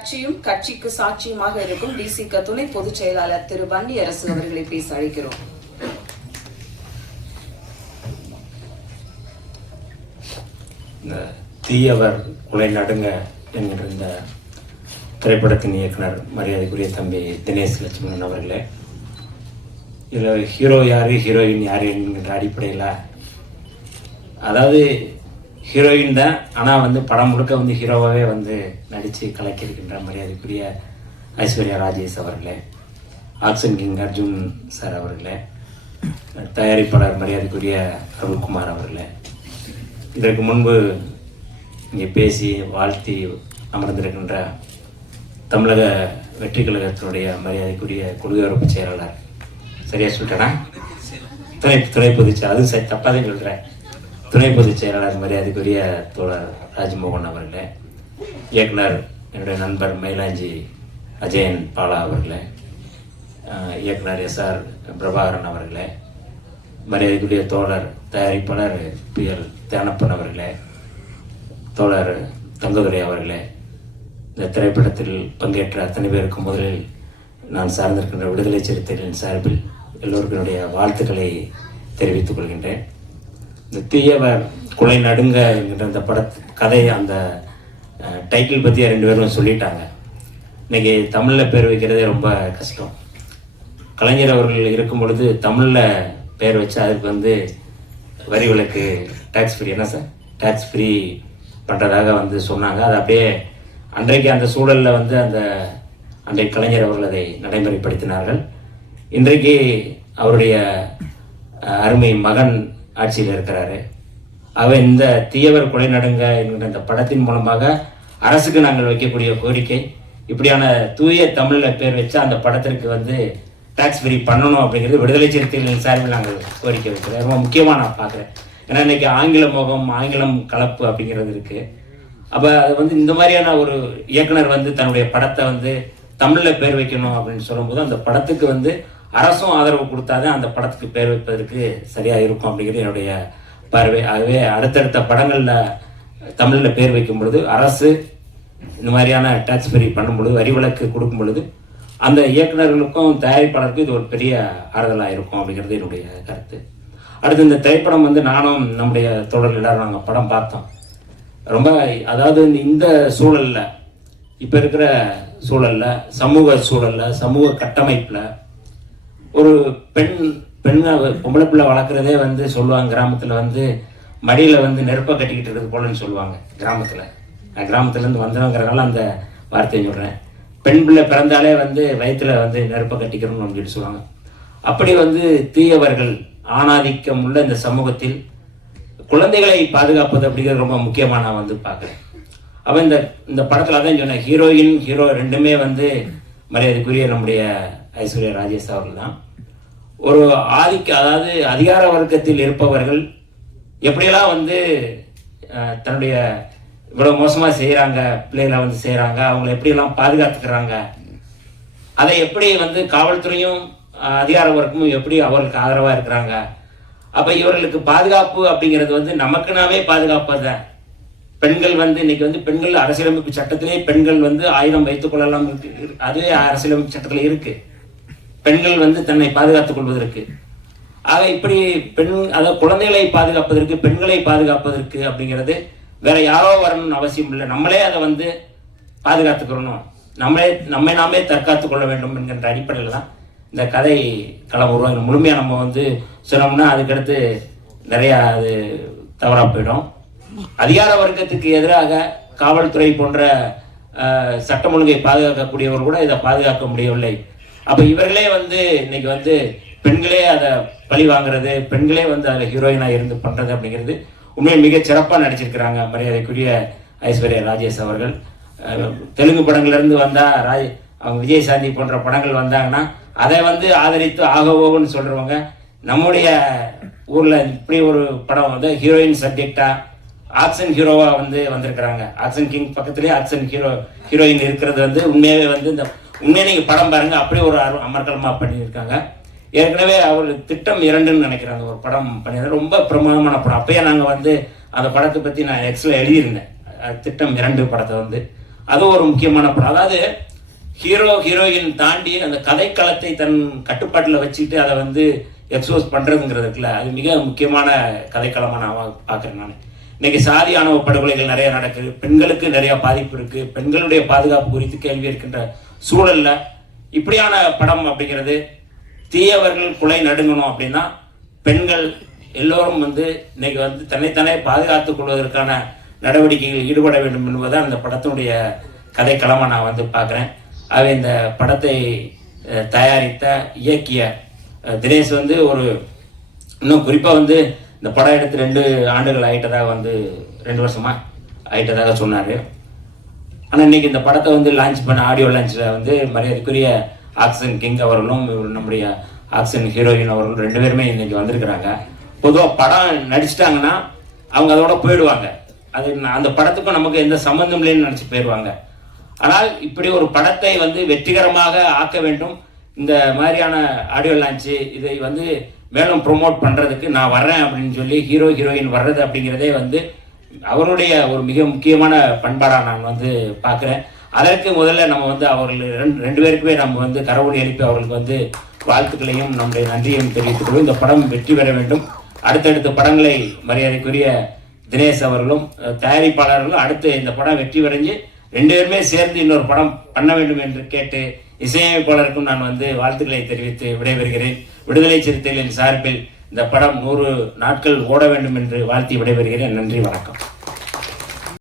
கட்சியும் கட்சிக்கு சாட்சியுமாக இருக்கும் டிசிக துணை பொதுச் செயலாளர் திரு. வன்னி அரசு அவர்களை பேச அழைக்கிறோம். இந்த தீயவர் குலை நடுங்க என்கிற இந்த திரைப்படத்தின் இயக்குனர் மரியாதைக்குரிய தம்பி தினேஷ் லட்சுமணன் அவர்களே இதில் ஹீரோ யார் ஹீரோயின் யார் என்கின்ற அடிப்படையில் அதாவது ஹீரோயின் தான். ஆனால் வந்து படம் முழுக்க வந்து ஹீரோவாகவே வந்து நடித்து கலக்கியிருக்கின்ற மரியாதைக்குரிய ஐஸ்வர்யா ராஜேஷ் அவர்களே ஆக்ஷன் கிங் அர்ஜுன் சார் அவர்களே தயாரிப்பாளர் மரியாதைக்குரிய அருள்குமார் அவர்களே. இதற்கு முன்பு இங்கே பேசி வாழ்த்தி அமர்ந்திருக்கின்ற தமிழக வெற்றி கழகத்தினுடைய மரியாதைக்குரிய கொள்கையுறப்பு செயலாளர். சரியாக சொல்லிட்டேனா? துணை துணை பொதுச் அதுவும் சரி தப்பாக தான் சொல்கிறேன் துணை பொதுச் செயலாளர் மரியாதைக்குரிய தோழர் ராஜ்மோகன் அவர்களே இயக்குனர் என்னுடைய நண்பர் மயிலாஞ்சி அஜயன் பாலா அவர்களே இயக்குனர் எஸ் ஆர் பிரபாகரன் அவர்களே மரியாதைக்குரிய தோழர் தயாரிப்பாளர் பி எல் தியானப்பன் அவர்களே தோழர் தங்கதுரை அவர்களே இந்த திரைப்படத்தில் பங்கேற்ற அத்தனை பேருக்கும் முதலில் நான் சார்ந்திருக்கின்ற விடுதலை சிறுத்தைகளின் சார்பில் எல்லோருக்கும் என்னுடைய வாழ்த்துக்களை தெரிவித்துக் கொள்கின்றேன். இந்த தீயவர் குலை நடுங்க என்கிற அந்த பட கதை அந்த டைட்டில் பற்றி ரெண்டு பேரும் சொல்லிட்டாங்க. இன்றைக்கி தமிழில் பேர் வைக்கிறதே ரொம்ப கஷ்டம். கலைஞர் அவர்கள் இருக்கும் பொழுது தமிழில் பெயர் வச்சு அதுக்கு வந்து வரி விலக்கு டேக்ஸ் ஃப்ரீ என்ன சார்? டேக்ஸ் ஃப்ரீ பண்ணுறதாக வந்து சொன்னாங்க. அது அப்படியே அன்றைக்கு அந்த சூழலில் வந்து அந்த அன்றைய கலைஞர் அவர்கள் அதை நடைமுறைப்படுத்தினார்கள். இன்றைக்கு அவருடைய அருமை மகன் ஆட்சியில் இருக்கிறாரு. அவர் இந்த தீயவர் கொலை நடுங்க என்கிற இந்த படத்தின் மூலமாக அரசுக்கு நாங்கள் வைக்கக்கூடிய கோரிக்கை. இப்படியான தூய தமிழில் பேர் வச்சு அந்த படத்திற்கு வந்து டாக்ஸ் ஃப்ரீ பண்ணணும் அப்படிங்கிறது விடுதலை சிறுத்தைகளின் சார்பில் நாங்கள் கோரிக்கை வைக்கிறோம். ரொம்ப முக்கியமாக நான் பார்க்குறேன். ஏன்னா இன்றைக்கி ஆங்கில முகம் ஆங்கிலம் கலப்பு அப்படிங்கிறது இருக்குது அப்போ அது வந்து இந்த மாதிரியான ஒரு இயக்குனர் வந்து தன்னுடைய படத்தை வந்து தமிழில் பேர் வைக்கணும் அப்படின்னு சொல்லும்போது அந்த படத்துக்கு வந்து அரசும் ஆதரவு கொடுத்தாதான் அந்த படத்துக்கு பேர் வைப்பதற்கு சரியாக இருக்கும் அப்படிங்கிறது என்னுடைய பார்வை. ஆகவே அடுத்தடுத்த படங்களில் தமிழில் பேர் வைக்கும் பொழுது அரசு இந்த மாதிரியான டேக்ஸ் ஃப்ரீ பண்ணும் பொழுது வரி விலக்கு கொடுக்கும் பொழுது அந்த இயக்குனர்களுக்கும் தயாரிப்பாளருக்கும் இது ஒரு பெரிய ஆறுதலாக இருக்கும் அப்படிங்கிறது என்னுடைய கருத்து. அடுத்து இந்த திரைப்படம் வந்து நானும் நம்முடைய தோழர் எல்லாரும் நாங்கள் படம் பார்த்தோம். ரொம்ப அதாவது இந்த- சூழலில் இப்போ இருக்கிற சூழலில் சமூக சூழலில் சமூக கட்டமைப்பில் ஒரு பெண் பெண்ணை பொம்பளை பிள்ளை வளர்க்குறதே வந்து சொல்லுவாங்க கிராமத்தில் வந்து மடியில் வந்து நெருப்பை கட்டிக்கிட்டு இருக்கிறது போலன்னு சொல்லுவாங்க கிராமத்தில். நான் கிராமத்துலேருந்து வந்தவங்கிறனால அந்த வார்த்தையை சொல்கிறேன் பெண் பிள்ளை பிறந்தாலே வந்து வயிற்றில் வந்து நெருப்பை கட்டிக்கிறோம்னு அப்படின்னு சொல்லுவாங்க. அப்படி வந்து தீயவர்கள் ஆணாதிக்கம் உள்ள இந்த சமூகத்தில் குழந்தைகளை பாதுகாப்பது அப்படிங்கிறது ரொம்ப முக்கியமாக நான் வந்து பார்க்குறேன். அவன் இந்த இந்த படத்தில் தான் சொன்னேன் ஹீரோயின் ஹீரோ ரெண்டுமே வந்து மரியாதைக்குரிய நம்முடைய ஐஸ்வர்யா ராஜேஷ் அவர்கள் தான் ஒரு ஆதிக்க அதாவது அதிகார வர்க்கத்தில் இருப்பவர்கள் எப்படியெல்லாம் வந்து தன்னுடைய இவ்வளோ மோசமாக செய்கிறாங்க பிள்ளைகளை வந்து செய்கிறாங்க அவங்களை எப்படியெல்லாம் பாதுகாத்துக்கிறாங்க அதை எப்படி வந்து காவல்துறையும் அதிகார வர்க்கமும் எப்படி அவர்களுக்கு ஆதரவாக இருக்கிறாங்க அப்போ இவர்களுக்கு பாதுகாப்பு அப்படிங்கிறது வந்து நமக்கு நாமே பாதுகாப்பது தான். பெண்கள் வந்து இன்னைக்கு வந்து பெண்கள் அரசியலமைப்பு சட்டத்திலே பெண்கள் வந்து ஆயுதம் வைத்துக் கொள்ளலாம் அதுவே அரசியலமைப்பு சட்டத்தில் இருக்குது பெண்கள் வந்து தன்னை பாதுகாத்துக் கொள்வதற்கு. ஆக இப்படி பெண் அதாவது குழந்தைகளை பாதுகாப்பதற்கு பெண்களை பாதுகாப்பதற்கு அப்படிங்கிறது வேற யாரோ வரணும்னு அவசியம் இல்லை. நம்மளே அதை வந்து பாதுகாத்துக்கிறணும். நம்மளே நம்மை நாமே தற்காத்துக் கொள்ள வேண்டும் என்கின்ற அடிப்படையில் தான் இந்த கதை களம் உருவாங்க முழுமையாக நம்ம வந்து சொன்னோம்னா அதுக்கடுத்து நிறையா அது தவறாக போயிடும். அதிகார வர்க்கத்துக்கு எதிராக காவல்துறை போன்ற சட்டம் ஒழுங்கை பாதுகாக்கக்கூடியவர் கூட இதை பாதுகாக்க முடியவில்லை. அப்போ இவர்களே வந்து இன்னைக்கு வந்து பெண்களே அதை பழி வாங்குறது பெண்களே வந்து அதில் ஹீரோயினாக இருந்து பண்ணுறது அப்படிங்கிறது உண்மையில் மிக சிறப்பாக நடிச்சிருக்கிறாங்க மரியாதைக்குரிய ஐஸ்வர்யா ராஜேஷ் அவர்கள். தெலுங்கு படங்கள்லேருந்து வந்தால் ராஜ் அவங்க விஜயசாந்தி போன்ற படங்கள் வந்தாங்கன்னா அதை வந்து ஆதரித்து ஆகவோன்னு சொல்கிறவங்க நம்முடைய ஊரில் இப்படி ஒரு படம் வந்து ஹீரோயின் சப்ஜெக்டாக ஆக்ஷன் ஹீரோவாக வந்து வந்திருக்கிறாங்க. ஆக்ஷன் கிங் பக்கத்துலேயே ஆக்ஷன் ஹீரோ ஹீரோயின் இருக்கிறது வந்து உண்மையாகவே வந்து இந்த உண்மையை நீங்கள் படம் பாருங்க. அப்படியே ஒரு அரு- அமர்க்கலமா பண்ணியிருக்காங்க. ஏற்கனவே அவர் திட்டம் இரண்டுன்னு நினைக்கிறாங்க ஒரு படம் பண்ணியிருந்தாங்க ரொம்ப பிரமாதமான படம். அப்பயே நாங்கள் வந்து அந்த படத்தை பற்றி நான் எக்ஸில் எழுதியிருந்தேன். திட்டம் இரண்டு படத்தை வந்து. அது ஒரு முக்கியமான படம். அதாவது ஹீரோ ஹீரோயின் தாண்டி அந்த கதைக்களத்தை தன் கட்டுப்பாட்டில் வச்சுட்டு அதை வந்து எக்ஸ்போஸ் பண்ணுறதுங்கிறதுக்குல அது மிக முக்கியமான கதைக்களமாக நான் பார்க்குறேன் நான். இன்னைக்கு சாதி ஆணவ படுகொலைகள் நிறைய நடக்குது. பெண்களுக்கு நிறைய பாதிப்பு இருக்கு. பெண்களுடைய பாதுகாப்பு குறித்து கேள்வி இருக்கின்ற சூழல்ல இப்படியான படம் அப்படிங்கிறது தீயவர்கள் குலை நடுங்கணும் அப்படின்னா பெண்கள் எல்லோரும் வந்து இன்னைக்கு வந்து தன்னைத்தானே பாதுகாத்துக் கொள்வதற்கான நடவடிக்கைகள் ஈடுபட வேண்டும் என்பதை அந்த படத்தினுடைய கதைக்களமாக நான் வந்து பார்க்குறேன். ஆகவே இந்த படத்தை தயாரித்த இயக்கிய தினேஷ் வந்து ஒரு இன்னும் குறிப்பாக வந்து இந்த படம் எடுத்து ரெண்டு ஆண்டுகள் ஆயிட்டதாக வந்து ரெண்டு வருஷமா ஆயிட்டதாக சொன்னார். ஆனால் இன்னைக்கு இந்த படத்தை வந்து லான்ச் பண்ண ஆடியோ லான்ச்சில் வந்து மரியாதைக்குரிய ஆக்சன் கிங் அவர்களும் நம்முடைய ஆக்சன் ஹீரோயின் அவர்களும் ரெண்டு பேருமே இன்னைக்கு வந்திருக்கிறாங்க. பொதுவாக படம் நடிச்சிட்டாங்கன்னா அவங்க அதோட போயிடுவாங்க. அது அந்த படத்துக்கும் நமக்கு எந்த சம்மந்தம் இல்லைன்னு நினச்சி போயிடுவாங்க. ஆனால் இப்படி ஒரு படத்தை வந்து வெற்றிகரமாக ஆக்க வேண்டும். இந்த மாதிரியான ஆடியோ லான்ச்சு இதை வந்து மேலும் ப்ரொமோட் பண்ணுறதுக்கு நான் வர்றேன் அப்படின்னு சொல்லி ஹீரோ ஹீரோயின் வர்றது அப்படிங்கிறதே வந்து அவருடைய ஒரு மிக முக்கியமான பண்பாடாக நான் வந்து பார்க்குறேன். அதற்கு முதல்ல நம்ம வந்து அவர்கள் ரெண்டு ரெண்டு பேருக்குமே நம்ம வந்து கரவொலி எழுப்பி அவர்களுக்கு வந்து வாழ்த்துக்களையும் நம்முடைய நன்றியையும் தெரிவித்துக் கொள்வோம். இந்த படம் வெற்றி பெற வேண்டும். அடுத்தடுத்த படங்களை மரியாதைக்குரிய தினேஷ் அவர்களும் தயாரிப்பாளர்களும் அடுத்து இந்த படம் வெற்றி பெறஞ்சு ரெண்டு பேருமே சேர்ந்து இன்னொரு படம் பண்ண வேண்டும் என்று கேட்டு இசையமைப்பாளருக்கும் நான் வந்து வாழ்த்துக்களை தெரிவித்து விடைபெறுகிறேன். விடுதலை சிறுத்தைகளின் சார்பில் இந்த படம் நூறு நாட்கள் ஓட வேண்டும் என்று வாழ்த்தி விடைபெறுகிறேன். நன்றி வணக்கம்.